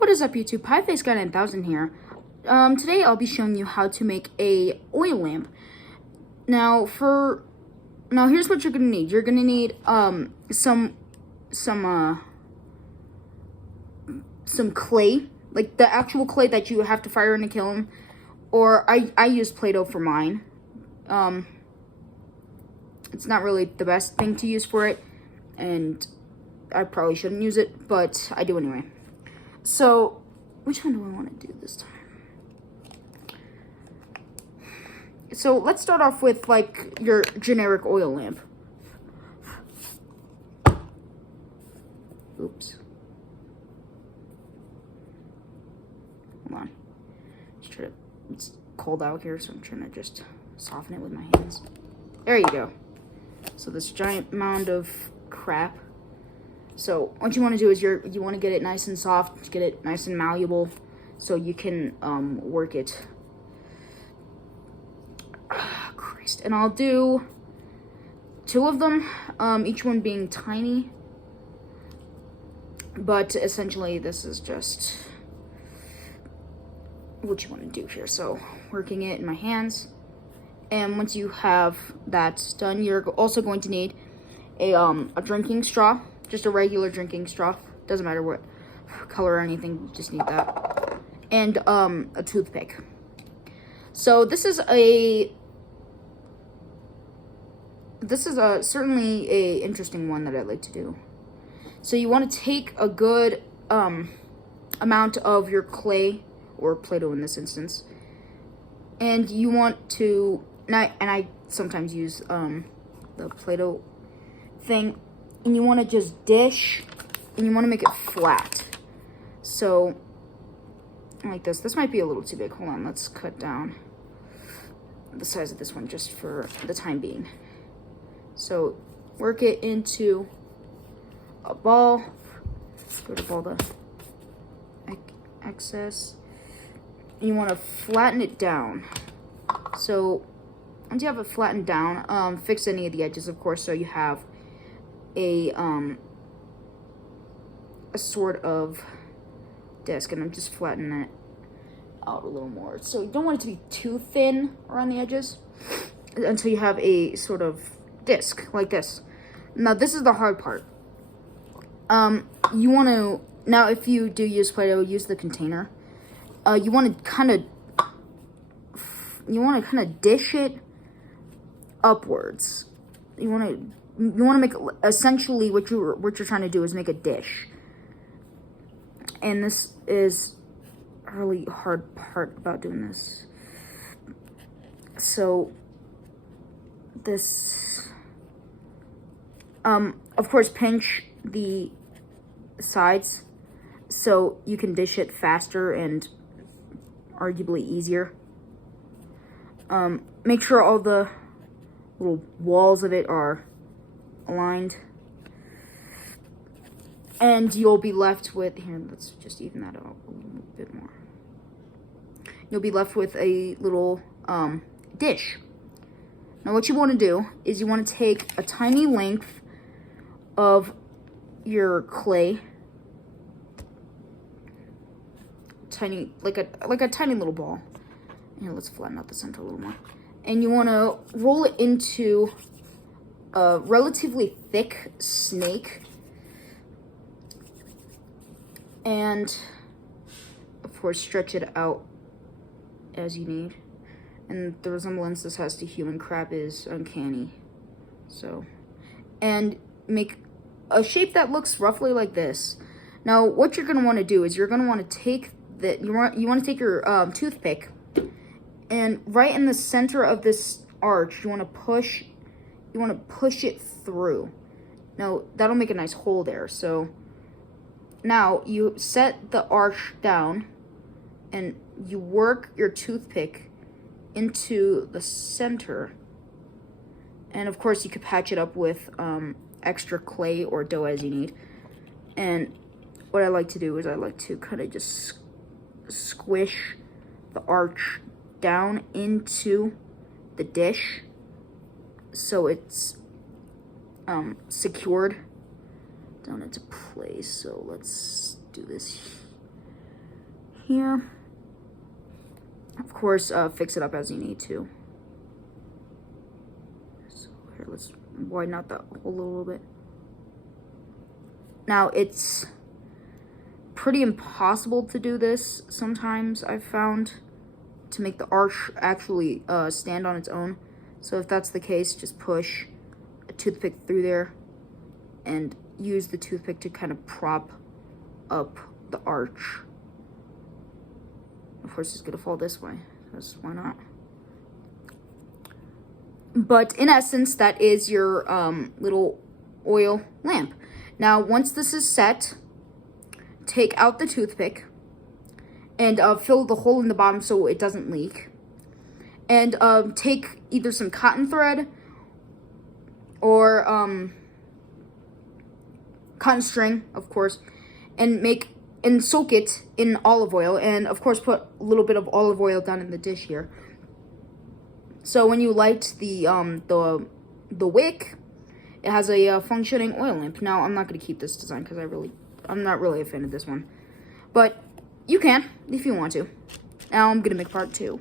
What is up, YouTube? Pieface Guy 9000 here. Today I'll be showing you how to make a oil lamp. Now here's what you're gonna need. You're gonna need some clay, like the actual clay that you have to fire in a kiln, or I use Play-Doh for mine. It's not really the best thing to use for it, and I probably shouldn't use it, but I do anyway. So, which one do I want to do this time? So, let's start off with, like, your generic oil lamp. Oops. Hold on. It's cold out here, so I'm trying to just soften it with my hands. There you go. So, this giant mound of crap. So what you want to do is you want to get it nice and soft, get it nice and malleable, so you can work it. Christ. And I'll do 2 of them, each one being tiny. But essentially, this is just what you want to do here. So working it in my hands, and once you have that done, you're also going to need a drinking straw. Just a regular drinking straw. Doesn't matter what color or anything, you just need that. And a toothpick. So this is certainly a interesting one that I'd like to do. So you want to take a good amount of your clay, or Play-Doh in this instance, and you want to, and I sometimes use the Play-Doh thing, and you want to just dish, and you want to make it flat. So, like this. This might be a little too big. Hold on, let's cut down the size of this one just for the time being. So, work it into a ball. Go to all the excess. And you want to flatten it down. So, once you have it flattened down, fix any of the edges, of course, so you have a sort of disc, and I'm just flattening it out a little more. So you don't want it to be too thin around the edges until you have a sort of disc like this. Now this is the hard part. You want to, now if you do use Play-Doh, use the container. You want to kind of dish it upwards. You want to make, essentially what you're trying to do is make a dish. And this is a really hard part about doing this. So this, of course, pinch the sides so you can dish it faster and arguably easier. Make sure all the little walls of it are aligned, and you'll be left with, here, let's just even that out a little bit more. You'll be left with a little dish. Now what you want to do is you want to take a tiny length of your clay, tiny, like a tiny little ball. Here, let's flatten out the center a little more. And you want to roll it into a relatively thick snake, and of course stretch it out as you need. And the resemblance this has to human crap is uncanny. So, and make a shape that looks roughly like this. Now what you're going to want to do is you're going to want to take you want to take your toothpick, and right in the center of this arch, you want to push it through. Now, that'll make a nice hole there. So, now you set the arch down, and you work your toothpick into the center. And, of course, you could patch it up with extra clay or dough as you need. And what I like to do is I like to kind of just squish the arch down into the dish so it's secured down into place. So let's do this here. Of course, fix it up as you need to. So here, let's widen out that hole a little bit. Now, it's pretty impossible to do this sometimes, I've found, to make the arch actually stand on its own. So if that's the case, just push a toothpick through there and use the toothpick to kind of prop up the arch. Of course, it's gonna fall this way, because why not? But in essence, that is your little oil lamp. Now, once this is set, take out the toothpick and fill the hole in the bottom so it doesn't leak. And take either some cotton thread or cotton string, of course, and soak it in olive oil, and of course put a little bit of olive oil down in the dish here. So when you light the wick, it has a functioning oil lamp. Now, I'm not going to keep this design because I'm not really a fan of this one. But you can if you want to. Now I'm going to make part 2.